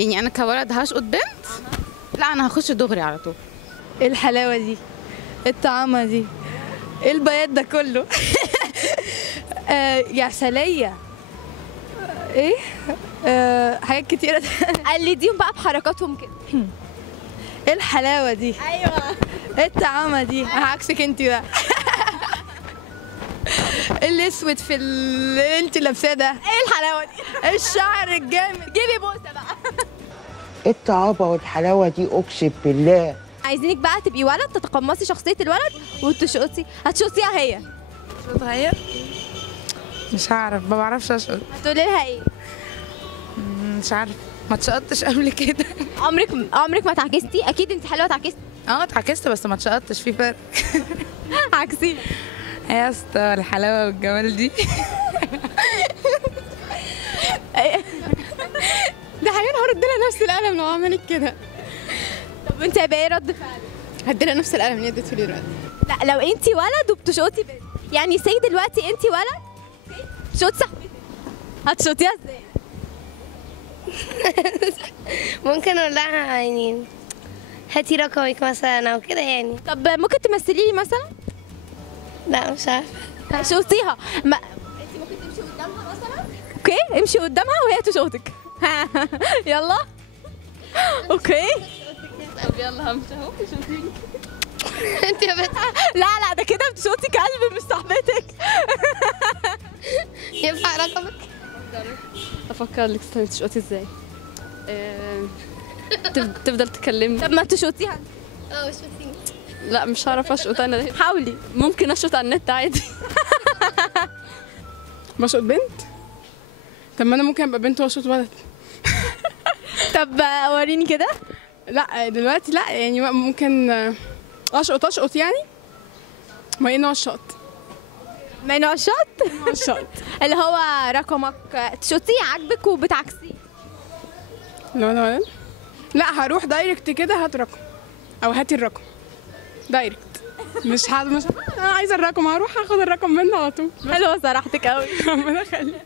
يعني انا كولد هشقط بنت؟ لا انا هخش دغري على طول. ايه الحلاوه دي، ايه الطعامه دي، ايه البياض ده كله؟ يا عسليه. ايه حاجات كتيره. قلديهم بقى بحركاتهم كده. ايه الحلاوه دي، ايوه. ايه الطعامه دي، انا عكسك انت بقى. ايه الاسود في اللي انت لابساه ده، ايه الحلاوه دي؟ ايه الشعر الجامد. جيبي بوسه بقى. ايه الطعابه والحلاوه دي اقسم بالله. عايزينك بقى تبقي ولد، تتقمصي شخصيه الولد وتشقطي. هتشقطيها هي. صغير مش هعرف، ما بعرفش اشقط. هتقولي لها ايه؟ مش عارف، ما اتشقطتش قبل كده. عمرك ما اتعكستي؟ اكيد انت حلوه اتعكستي. اتعكست بس ما اتشقطتش، في فرق. عكسيها. يا اسطى الحلاوه والجمال دي. ده حقيقي انا هرد لها نفس القلم لو عملت كده. طب انت هيبقى ايه رد فعلك؟ هدي لها نفس القلم اللي اديته لي دلوقتي. لا لو انت ولد وبتشقطي بنت، يعني سي دلوقتي انت ولد شقطي صاحبتك، هتشقطيها ازاي؟ ممكن اقول لها يعني هاتي رقمك مثلا او كده يعني. طب ممكن تمثلي لي مثلا؟ لا مش عارفه. شقطيها. انت ممكن تمشي قدامها مثلا؟ اوكي امشي قدامها وهي تشقطك. يلا. اوكي. طب يلا همشي اهو شوفيني. انت يا بنت. لا ده كده بتشقطي كلب مش صاحبتك. ينفع رقمك؟ افكر لك استني تشقطي ازاي. تفضل تكلمني. طب ما تشقطيها. مش بتيجي. لا مش هعرف اشقط انا. حاولي. ممكن اشقط على النت عادي. بشقط بنت؟ طب ما انا ممكن ابقى بنت واشقط ولد. طب وريني كده. لا دلوقتي لا، يعني ممكن اشقط يعني. ما ايه نوع الشقط؟ ما نوع الشقط؟ نوع الشقط اللي هو رقمك تشقطيه عاجبك وبتعكسيه. لو انا ولد لا هروح دايركت كده هات رقم او هاتي الرقم دايركت. مش انا عايزه الرقم هروح هاخد الرقم منه على طول. حلوه صراحتك قوي. ربنا يخليك.